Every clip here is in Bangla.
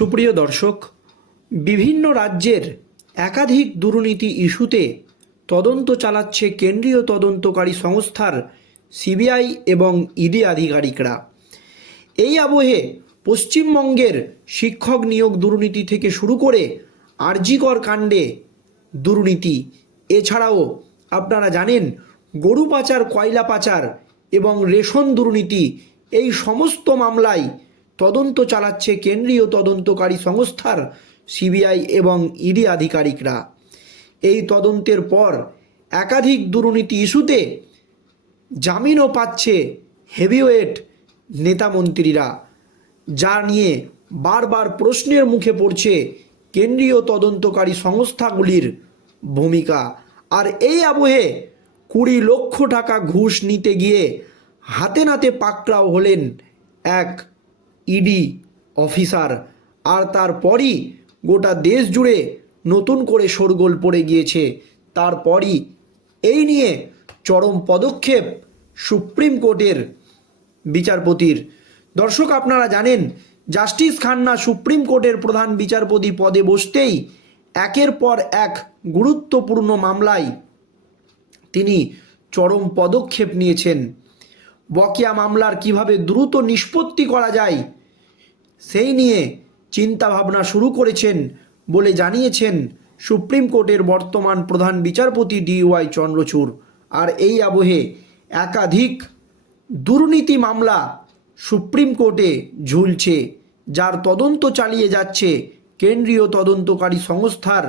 সুপ্রিয় দর্শক, বিভিন্ন রাজ্যের একাধিক দুর্নীতি ইস্যুতে তদন্ত চালাচ্ছে কেন্দ্রীয় তদন্তকারী সংস্থার সিবিআই এবং ইডি আধিকারিকরা। এই আবহে পশ্চিমবঙ্গের শিক্ষক নিয়োগ দুর্নীতি থেকে শুরু করে আরজিকর কাণ্ডে দুর্নীতি। এছাড়াও আপনারা জানেন, গরু পাচার, কয়লা পাচার এবং রেশন দুর্নীতি, এই সমস্ত মামলায় তদন্ত চালাচ্ছে কেন্দ্রীয় তদন্তকারী সংস্থার সিবিআই এবং ইডি আধিকারিকরা। এই তদন্তের পর একাধিক দুর্নীতি ইস্যুতে জামিনও পাচ্ছে হেভিওয়েট নেতামন্ত্রীরা যা নিয়ে বারবার প্রশ্নের মুখে পড়ছে কেন্দ্রীয় তদন্তকারী সংস্থাগুলির ভূমিকা। আর এই আবহে কুড়ি লক্ষ টাকা ঘুষ নিতে গিয়ে হাতে নাতে পাকড়াও হলেন এক ইডি অফিসার আর তারপরই গোটা দেশ জুড়ে নতুন করে শোরগোল পড়ে গিয়েছে। তারপরই এই নিয়ে চরম পদক্ষেপ সুপ্রিম কোর্টের বিচারপতির। দর্শক, আপনারা জানেন, জাস্টিস খান্না সুপ্রিম কোর্টের প্রধান বিচারপতি পদে বসতেই একের পর এক গুরুত্বপূর্ণ মামলায় তিনি চরম পদক্ষেপ নিয়েছেন। বকেয়া মামলার কীভাবে দ্রুত নিষ্পত্তি করা যায় সেই নিয়ে চিন্তা ভাবনা শুরু করেছেন বলে জানিয়েছেন সুপ্রিম কোর্টের বর্তমান প্রধান বিচারপতি ডিওয়াই চন্দ্রচূড়। আর এই আবহে একাধিক দুর্নীতি মামলা সুপ্রিম কোর্টে ঝুলছে, যার তদন্ত চালিয়ে যাচ্ছে কেন্দ্রীয় তদন্তকারী সংস্থার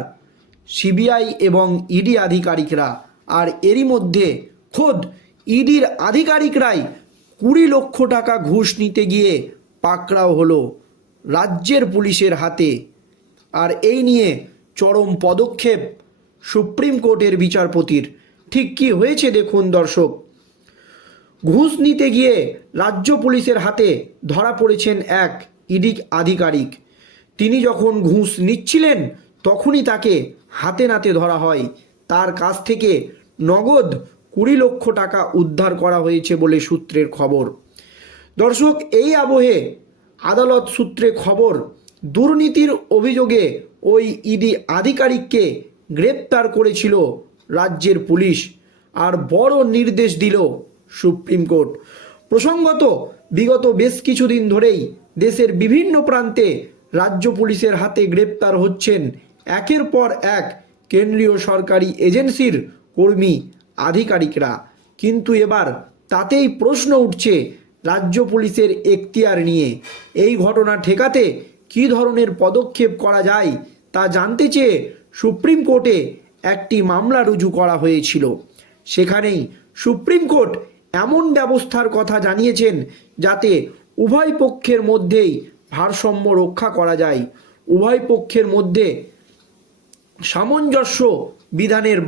সিবিআই এবং ইডি আধিকারিকরা। আর এরই মধ্যে খোদ ইডির আধিকারিকরাই কুড়ি লক্ষ টাকা ঘুষ নিতে গিয়ে পাকড়াও হলো। রাজ্যের পুলিশের হাতে। আর এই নিয়ে চরম পদক্ষেপ সুপ্রিম কোর্টের বিচারপতির। ঠিক কি হয়েছে দেখুন দর্শক। ঘুষ নিতে গিয়ে রাজ্য পুলিশের হাতে ধরা পড়েছেন এক ইডি আধিকারিক। তিনি যখন ঘুষ নিচ্ছিলেন, তখনই তাকে হাতে নাতে ধরা হয়। তার কাছ থেকে নগদ কুড়ি লক্ষ টাকা উদ্ধার করা হয়েছে বলে সূত্রের খবর। দর্শক, এই আবহে আদালত সূত্রে খবর, দুর্নীতির অভিযোগে ওই ইডি আধিকারিককে গ্রেপ্তার করেছিল রাজ্যের পুলিশ আর বড় নির্দেশ দিল সুপ্রিম কোর্ট। প্রসঙ্গত, বিগত বেশ কিছুদিন ধরেই দেশের বিভিন্ন প্রান্তে রাজ্য পুলিশের হাতে গ্রেপ্তার হচ্ছেন একের পর এক কেন্দ্রীয় সরকারি এজেন্সির কর্মী, আধিকারিকরা। কিন্তু এবার তাতেই প্রশ্ন উঠছে রাজ্য পুলিশের এখতিয়ার নিয়ে। এই ঘটনা ঠেকাতে কী ধরনের পদক্ষেপ করা যায় তা জানতে চেয়ে সুপ্রিম কোর্টে একটি মামলা রুজু করা হয়েছিল। সেখানেই সুপ্রিম কোর্ট এমন ব্যবস্থার কথা জানিয়েছেন যাতে উভয় পক্ষের মধ্যেই ভারসাম্য রক্ষা করা যায়। উভয় পক্ষের মধ্যে সামঞ্জস্য বিধানের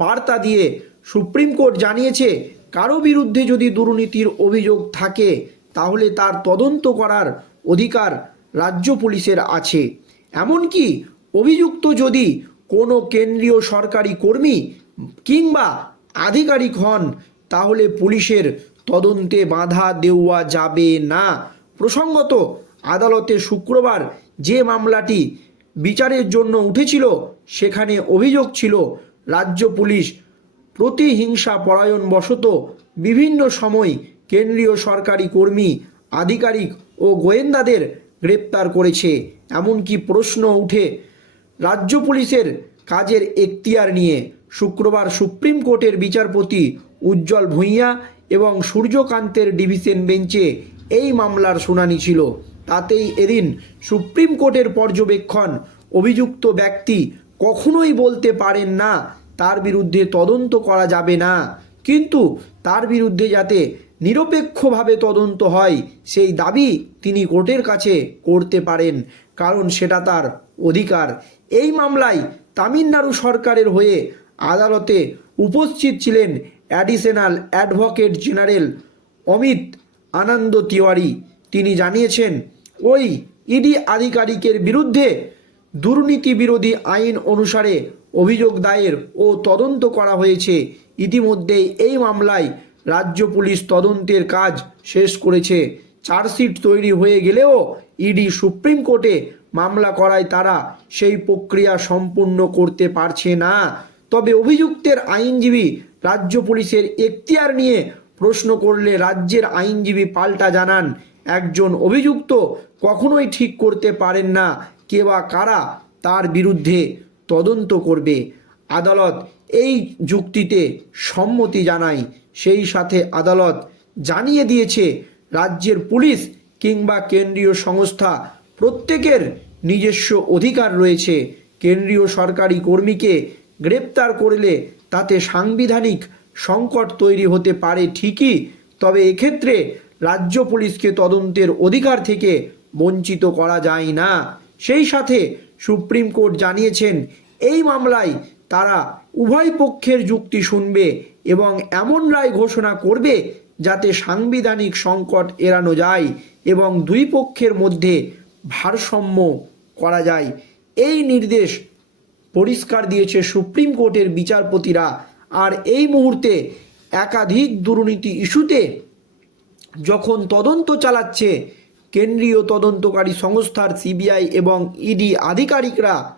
বার্তা দিয়ে সুপ্রিম কোর্ট জানিয়েছে কারও বিরুদ্ধে যদি দুর্নীতির অভিযোগ থাকে, তাহলে তার তদন্ত করার অধিকার রাজ্য পুলিশের আছে। এমনকি অভিযুক্ত যদি কোনো কেন্দ্রীয় সরকারি কর্মী কিংবা আধিকারিক হন, তাহলে পুলিশের তদন্তে বাধা দেওয়া যাবে না। প্রসঙ্গত, আদালতে শুক্রবার যে মামলাটি বিচারের জন্য উঠেছিল, সেখানে অভিযোগ ছিল, রাজ্য পুলিশ প্রতিহিংসা পরায়ণ বশত বিভিন্ন সময় কেন্দ্রীয় সরকারি কর্মী, আধিকারিক ও গোয়েন্দাদের গ্রেপ্তার করেছে। এমনকি প্রশ্ন উঠে, রাজ্য পুলিশের কাজের এখতিয়ার নিয়ে শুক্রবার সুপ্রিম কোর্টের বিচারপতি উজ্জ্বল ভূঁইয়া এবং সূর্যকান্তের ডিভিশন বেঞ্চে এই মামলার শুনানি ছিল। তাতেই এদিন সুপ্রিম কোর্টের পর্যবেক্ষণ অভিযুক্ত ব্যক্তি কখনোই বলতে পারেন না তার বিরুদ্ধে তদন্ত করা যাবে না। কিন্তু তার বিরুদ্ধে যাতে নিরপেক্ষভাবে তদন্ত হয়, সেই দাবি তিনি কোর্টের কাছে করতে পারেন, কারণ সেটা তার অধিকার। এই মামলায় তামিলনাড়ু সরকারের হয়ে আদালতে উপস্থিত ছিলেন additional advocate general Amit Anand Tiwari. তিনি জানিয়েছেন, ওই ইডি আধিকারিকের বিরুদ্ধে দুর্নীতি বিরোধী আইন অনুসারে অভিযোগ দায়ের ও তদন্ত করা হয়েছে। ইতিমধ্যেই এই মামলায় রাজ্য পুলিশ তদন্তের কাজ শেষ করেছে। চার্জশিট তৈরি হয়ে গেলেও ইডি সুপ্রিম কোর্টে মামলা করায় তারা সেই প্রক্রিয়া সম্পূর্ণ করতে পারছে না। তবে অভিযুক্তের আইনজীবী রাজ্য পুলিশের এখতিয়ার নিয়ে প্রশ্ন করলে রাজ্যের আইনজীবী পাল্টা জানান, একজন অভিযুক্ত কখনোই ঠিক করতে পারেন না। কে বা কারা তার বিরুদ্ধে তদন্ত করবে। আদালত এই যুক্তিতে সম্মতি জানায়। সেই সাথে আদালত জানিয়ে দিয়েছে, রাজ্যের পুলিশ কিংবা কেন্দ্রীয় সংস্থা প্রত্যেকের নিজস্ব অধিকার রয়েছে। কেন্দ্রীয় সরকারি কর্মীকে গ্রেপ্তার করলে তাতে সাংবিধানিক সংকট তৈরি হতে পারে ঠিকই, তবে এক্ষেত্রে রাজ্য পুলিশকে তদন্তের অধিকার থেকে বঞ্চিত করা যায় না। সেই সাথে সুপ্রিম কোর্ট জানিয়েছেন, এই মামলায় তারা উভয় পক্ষের যুক্তি শুনবে এবং এমন রায় ঘোষণা করবে যাতে সাংবিধানিক সংকট এড়ানো যায় এবং দুই পক্ষের মধ্যে ভারসাম্য করা যায়। এই নির্দেশ পরিষ্কার দিয়েছে সুপ্রিম কোর্টের বিচারপতিরা। আর এই মুহূর্তে একাধিক দুর্নীতি ইস্যুতে যখন তদন্ত চালাচ্ছে কেন্দ্রীয় তদন্তকারী সংস্থার সিবিআই এবং ইডি আধিকারিকরা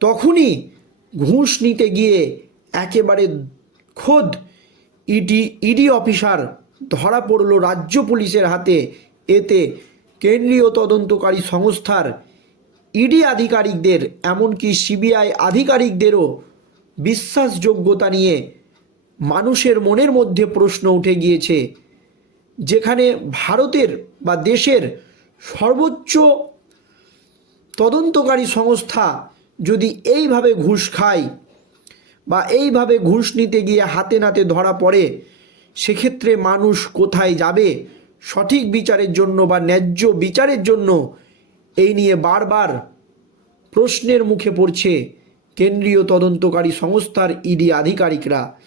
তখনই ঘুষ নিতে গিয়ে একেবারে খোদ ইডি ইডি অফিসার ধরা পড়ল রাজ্য পুলিশের হাতে। এতে কেন্দ্রীয় তদন্তকারী সংস্থার ইডি আধিকারিকদের এমনকি সিবিআই আধিকারিকদেরও বিশ্বাসযোগ্যতা নিয়ে মানুষের মনের মধ্যে প্রশ্ন উঠে গিয়েছে। যেখানে ভারতের বা দেশের সর্বোচ্চ তদন্তকারী সংস্থা যদি এইভাবে ঘুষ খায় বা এইভাবে ঘুষ নিতে গিয়ে হাতে নাতে ধরা পড়ে, সেক্ষেত্রে মানুষ কোথায় যাবে? সঠিক বিচারের জন্য বা ন্যায্য বিচারের জন্য এই নিয়ে বারবার প্রশ্নের মুখে পড়ছে কেন্দ্রীয় তদন্তকারী সংস্থার ইডি আধিকারিকরা।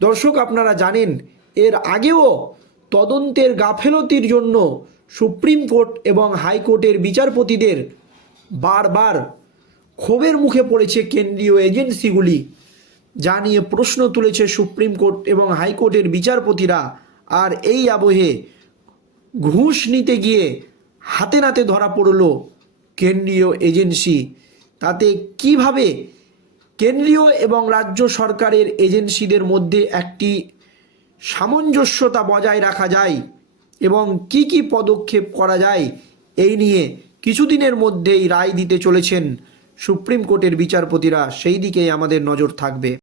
দর্শক, আপনারা জানেন, এর আগেও তদন্তের গাফেলতির জন্য সুপ্রিম কোর্ট এবং হাইকোর্টের বিচারপতিদের বারবার ক্ষোভের মুখে পড়েছে কেন্দ্রীয় এজেন্সিগুলি, যা নিয়ে প্রশ্ন তুলেছে সুপ্রিম কোর্ট এবং হাইকোর্টের বিচারপতিরা। আর এই আবহে ঘুষ নিতে গিয়ে হাতে নাতে ধরা পড়ল কেন্দ্রীয় এজেন্সি। তাতে কীভাবে কেন্দ্রীয় এবং রাজ্য সরকারের এজেন্সিদের মধ্যে একটি সামঞ্জস্যতা বজায় রাখা যায় এবং কি কি পদক্ষেপ করা যায়, এই নিয়ে কিছুদিনের মধ্যেই রায় দিতে চলেছেন সুপ্রিম কোর্টের বিচারপতিরা। সেই দিকেই আমাদের নজর থাকবে।